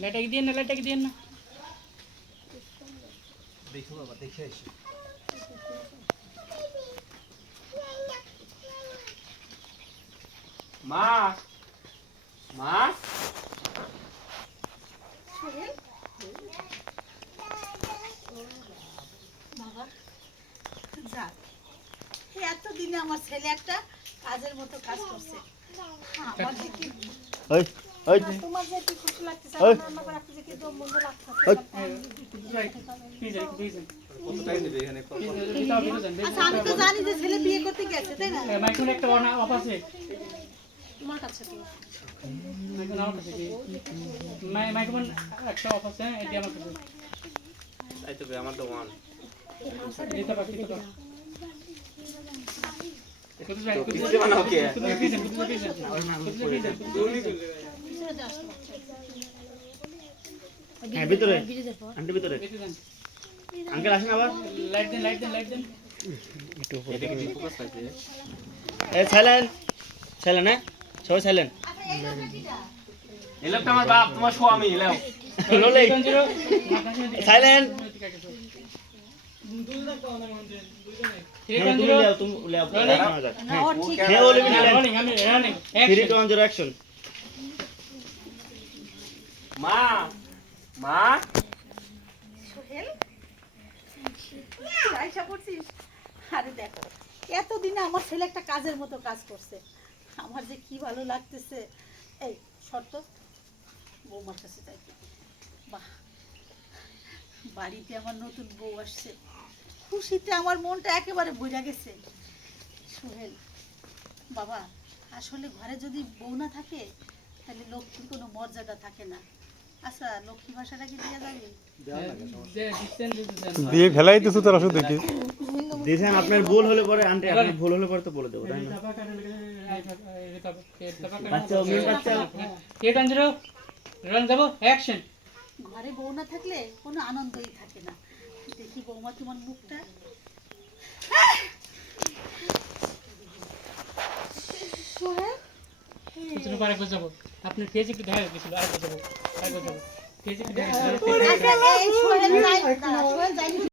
লাইটটা কি দিন না, লাইটটা কি দিন না। দেখো বাবা, দেখে আসি। মা, মা, বাবা যাক, এতদিনে আমার ছেলে একটা কাজের মতো কাজ করছে। আমার যে কি ওই ওই না, তোমার যে কি খুশি লাগতেছে, ওই। আমার রান্না করে যে কি দম বন্ধ লাগতেছে। ওই। কত টাইম নেবে এখানে? আচ্ছা, আমি তো জানি যে ছেলে বিয়ে করতে গেছে, তাই না? মাইকুন একটা অফ আছে, তোমার কাছে তো মাইকুন আমার কাছে মাইকুন একটা অফ আছে, এটি আমার কাছে। তাই তো আমার তো ওয়ান। এটা বাকি তো তো পিছে বানাও কে? হ্যাঁ ভিতরে আন্টি ভিতরে আঙ্কেল আসেন আবার লাইট দেন, লাইট দেন, লাইট দেন। এটা কি ফোকাস পাইছে? এ সাইলেন্ট সাইলেন্ট হ্যাঁ সবাই সাইলেন্ট এই লোকটা আমার বাপ, তোমার স্বামী। এলাও লোলে সাইলেন্ট হ্যাঁ তুমি লেও তুমি লেও না, ও ঠিক হ্যাঁ ওলে মিলে রানিং, আমি রানিং। 3 2 1 0 অ্যাকশন মা, মা, সোহেল, আয়শা করছিস? আরে দেখো, এতদিনে আমার ছেলে একটা কাজের মতো কাজ করছে। আমার যে কি ভালো লাগতেছে। এই শর্ত বৌমার কাছে যাই। বাহ, বাড়িতে আমার নতুন বউ আসছে, খুশিতে আমার মনটা একেবারে ভরে গেছে। সোহেল বাবা, আসলে ঘরে যদি বউ না থাকে তাহলে লক্ষ্মীর কোনো মর্যাদা থাকে না। আচ্ছা, লক্ষ্মী ভাষাটা কি দেওয়া যাবে? দিয়ে ফেলাই দিছো তোরা শুধু কি দেখেন আপনার ভুল হলে পরে আন্টি আপনার ভুল হলে পরে তো বলে দেবো তাই না বাচ্চা মেয়ে বাচ্চা রান যাব অ্যাকশন। ঘরে বউ না থাকলে কোনো আনন্দই থাকে না। দেখি বৌমা তোমার মুখটা। সোহেল, কিছু পরে যাব, আপনি ফেস একটু দেখা গেছিল, আর যাব, আর যাব ফেস একটু দেখা গেছিল। আচ্ছা, এই সোহেল যাই না, সোহেল যাই